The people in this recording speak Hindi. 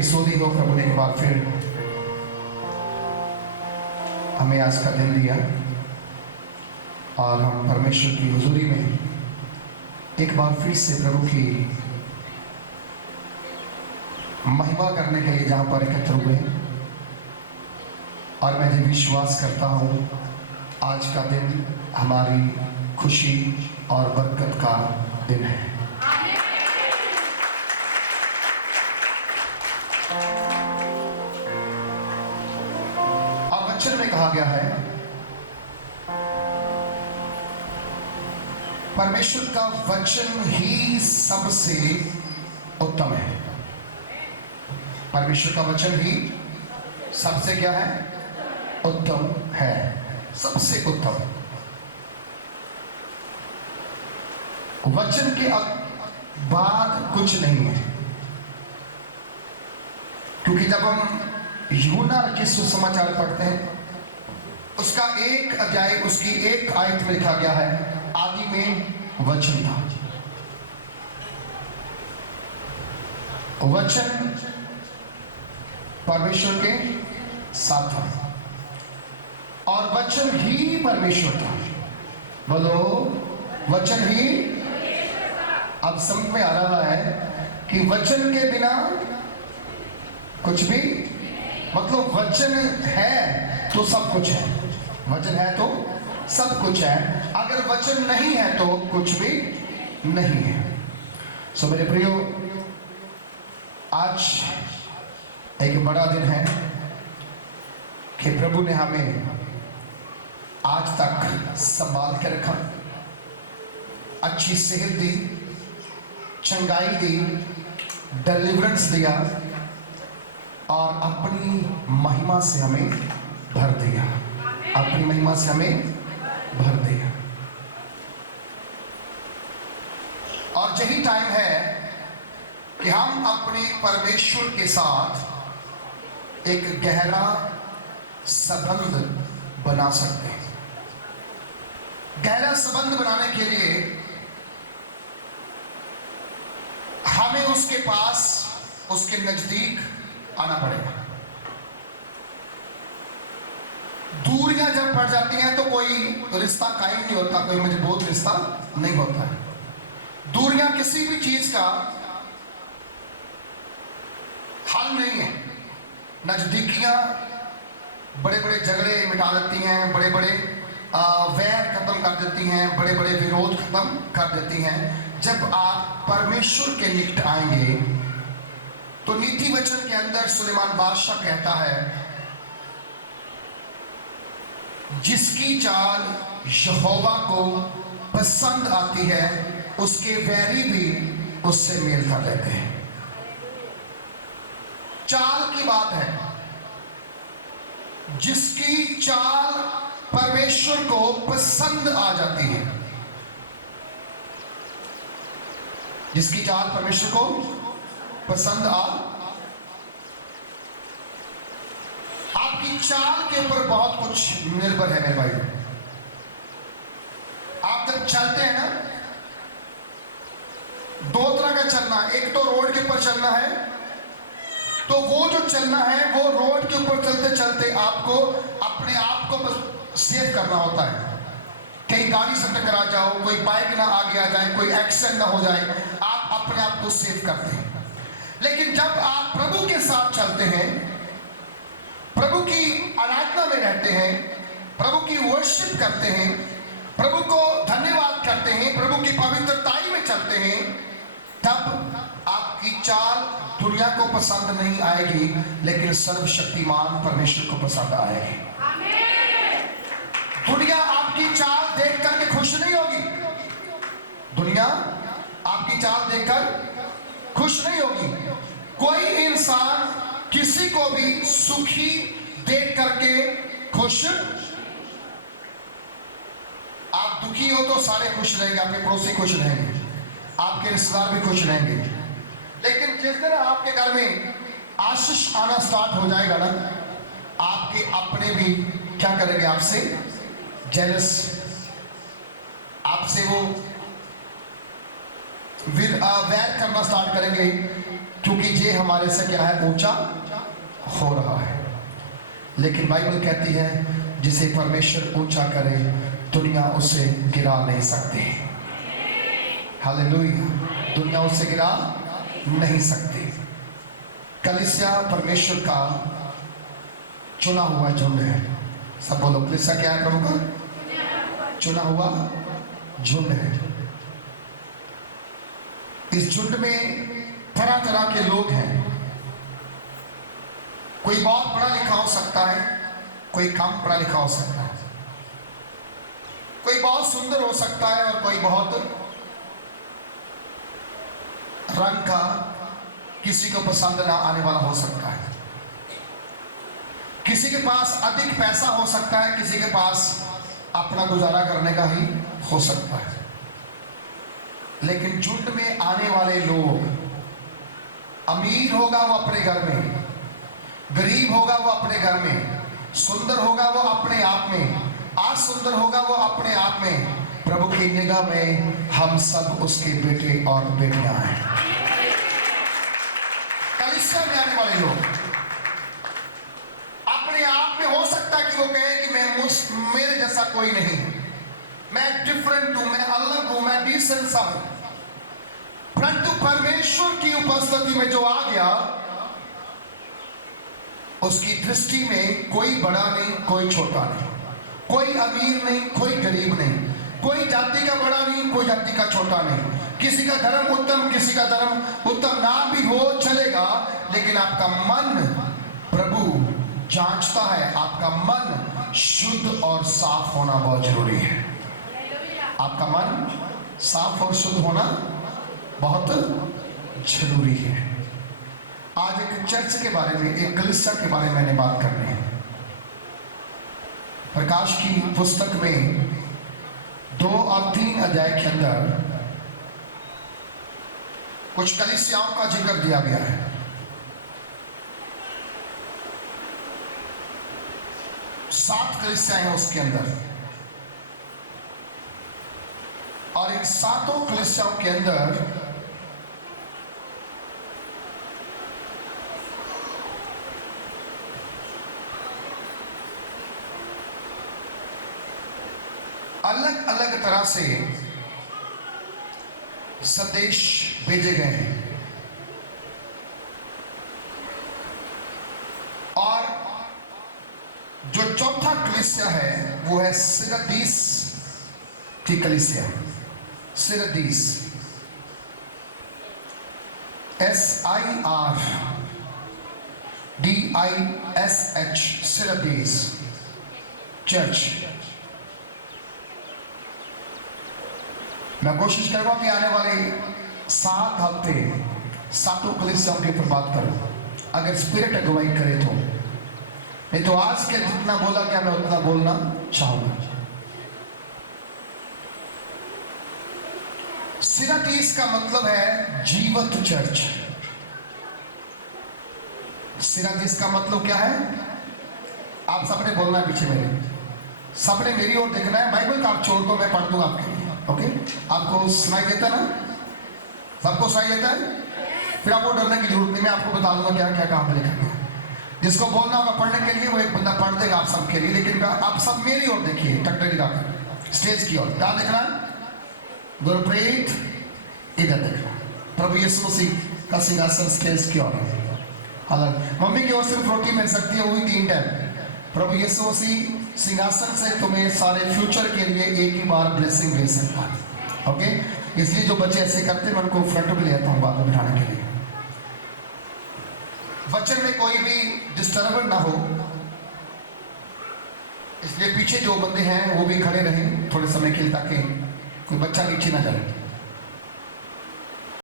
की स्तुति हो। प्रभु ने एक बार फिर हमें आज का दिन दिया और हम परमेश्वर की हुजूरी में एक बार फिर से प्रभु की महिमा करने के लिए जहाँ पर एकत्र हुए हैं। और मैं ये विश्वास करता हूँ आज का दिन हमारी खुशी और बरकत का दिन है। और वचन में कहा गया है परमेश्वर का वचन ही सबसे उत्तम है। परमेश्वर का वचन ही सबसे क्या है? उत्तम है, सबसे उत्तम। वचन के बाद कुछ नहीं है, क्योंकि जब हम यूहन्ना के सुसमाचार पढ़ते हैं उसका एक अध्याय उसकी एक आयत में लिखा गया है आदि में वचन था। वचन परमेश्वर के साथ था और वचन ही परमेश्वर था। बोलो, वचन ही। अब समझ में आ रहा है कि वचन के बिना कुछ भी, मतलब वचन है तो सब कुछ है। वचन है तो सब कुछ है, अगर वचन नहीं है तो कुछ भी नहीं है। सो मेरे प्रियो, आज एक बड़ा दिन है कि प्रभु ने हमें आज तक संभाल के रखा, अच्छी सेहत दी, चंगाई दी, डिलीवरेंस दिया और अपनी महिमा से हमें भर दिया। अपनी महिमा से हमें भर दिया। और यही टाइम है कि हम अपने परमेश्वर के साथ एक गहरा संबंध बना सकते हैं। गहरा संबंध बनाने के लिए हमें उसके पास, उसके नजदीक आना पड़ेगा। दूरियां जब पड़ जाती हैं तो कोई रिश्ता कायम नहीं होता, कोई मजबूत रिश्ता नहीं होता है। दूरियां किसी भी चीज का हल नहीं है। नजदीकियां बड़े बड़े झगड़े मिटा देती हैं, बड़े बड़े वैर खत्म कर देती हैं, बड़े बड़े विरोध खत्म कर देती हैं। जब आप परमेश्वर के निकट आएंगे तो नीति वचन के अंदर सुलेमान बादशाह कहता है, जिसकी चाल यहोवा को पसंद आती है उसके वैरी भी उससे मेल कर लेते हैं। चाल की बात है, जिसकी चाल परमेश्वर को पसंद आ जाती है, जिसकी चाल परमेश्वर को पसंद आपकी चाल के ऊपर बहुत कुछ निर्भर है मेरे भाई। आप जब चलते हैं ना, दो तरह का चलना, एक तो रोड के ऊपर चलना है, तो वो जो चलना है वो रोड के ऊपर चलते चलते आपको अपने आप को सेव करना होता है। कहीं गाड़ी से टकरा जाओ, कोई बाइक ना आगे आ जाए, कोई एक्सीडेंट ना हो जाए, आप अपने आप को सेव करते हैं। लेकिन जब आप प्रभु के साथ चलते हैं, प्रभु की आराधना में रहते हैं, प्रभु की वर्शिप करते हैं, प्रभु को धन्यवाद करते हैं, प्रभु की पवित्रताई में चलते हैं, तब आपकी चाल दुनिया को पसंद नहीं आएगी, लेकिन सर्वशक्तिमान परमेश्वर को पसंद आएगी। दुनिया आपकी चाल देख करके खुश नहीं होगी। दुनिया आपकी चाल देखकर खुश नहीं होगी। कोई इंसान किसी को भी सुखी देख करके खुश, आप दुखी हो तो सारे खुश रहेंगे, आपके पड़ोसी खुश रहेंगे, आपके रिश्तेदार भी खुश रहेंगे। लेकिन जिस दिन आपके घर में आशीष आना स्टार्ट हो जाएगा ना, आपके अपने भी क्या करेंगे? आपसे जेलस, आपसे वो वैर करना स्टार्ट करेंगे, क्योंकि ये हमारे से क्या है, ऊंचा हो रहा है। लेकिन बाइबल कहती है जिसे परमेश्वर ऊंचा करे दुनिया उसे गिरा नहीं सकती। हालेलुया, दुनिया उसे गिरा नहीं सकती। कलीसिया परमेश्वर का चुना हुआ झुंड है। सब बोलो, कलीसिया क्या है? प्रभु का चुना हुआ झुंड है। इस झुंड में तरह तरह के लोग हैं। कोई बहुत पढ़ा लिखा हो सकता है, कोई कम पढ़ा लिखा हो सकता है, कोई बहुत सुंदर हो सकता है और कोई बहुत रंग का, किसी को पसंद ना आने वाला हो सकता है। किसी के पास अधिक पैसा हो सकता है, किसी के पास अपना गुजारा करने का ही हो सकता है। लेकिन झुंड में आने वाले लोग, अमीर होगा वो अपने घर में, गरीब होगा वो अपने घर में, सुंदर होगा वो अपने आप में, असुंदर होगा वो अपने आप में, प्रभु की निगाह में हम सब उसके बेटे और बेटियां हैं। कलीसिया में आने वाले लोग अपने आप में हो सकता है कि वो कहे कि मेरे जैसा कोई नहीं, मैं डिफरेंट हूं, मैं अलग हूं, मैं डिसेंट सा हूं। परंतु परमेश्वर की उपस्थिति में जो आ गया, उसकी दृष्टि में कोई बड़ा नहीं, कोई छोटा नहीं, कोई अमीर नहीं, कोई गरीब नहीं, कोई जाति का बड़ा नहीं, कोई जाति का छोटा नहीं, किसी का धर्म उत्तम, किसी का धर्म उत्तम ना भी हो चलेगा, लेकिन आपका मन प्रभु जांचता है। आपका मन शुद्ध और साफ होना बहुत जरूरी है। आपका मन साफ और शुद्ध होना बहुत जरूरी है। आज एक चर्च के बारे में, एक कलीसिया के बारे में मैंने बात करनी है। प्रकाश की पुस्तक में 2 और 3 अध्याय के अंदर कुछ कलीसियाओं का जिक्र दिया गया है। 7 कलीसियाएं हैं उसके अंदर, और इन 7 कलीसियाओं के अंदर अलग अलग तरह से संदेश भेजे गए हैं। और जो चौथा कलीसिया है वो है सिरदीस की कलीसिया। सिरदीस, SIRDISH, सिरदीस चर्च। मैं कोशिश करूंगा कि आने वाले 7 हफ्ते 7 कलीसियाओं के ऊपर बात करूं, अगर स्पिरिट अगुवाई करे तो। नहीं तो आज के जितना बोला क्या मैं उतना बोलना चाहूंगा। सिरदीस का मतलब है जीवंत चर्च। सिरदीस का मतलब क्या है? आप सबने बोलना है पीछे मेरे, सबने मेरी ओर देखना है। बाइबल का आप छोड़ दो, मैं पढ़ दूंगा आपके लिए। ओके, आपको सुनाई देता ना? सबको सुनाई देता है? फिर आपको डरने की जरूरत नहीं, मैं आपको बता दूंगा क्या क्या कहां पे लिखा गया। जिसको बोलना होगा पढ़ने के लिए वो एक बंदा पढ़ देगा आप सबके लिए, लेकिन आप सब मेरी ओर देखिए, टकटकी दिखाकर स्टेज की ओर। क्या देखना है? गुरप्रीत इधर देखना। प्रभु यीशु मसीह का सिंहासन स्टेज की ओर है। हालांकि मम्मी की ओर सिर्फ रोटी मिल सकती है, वो भी 3 टाइम। प्रभु यीशु मसीह सिंहासन से तुम्हें सारे फ्यूचर के लिए एक ही बार ब्लेसिंग दे सकता है। ओके, इसलिए जो बच्चे ऐसे करते हैं मैं उनको फ्रंट पे ले आता हूँ बाद में बिठाने के लिए। वचन में कोई भी डिस्टर्बेंस ना हो, इसलिए पीछे जो बंदे हैं वो भी खड़े रहें थोड़े समय के लिए, ताकि कोई बच्चा नीचे ना जाए।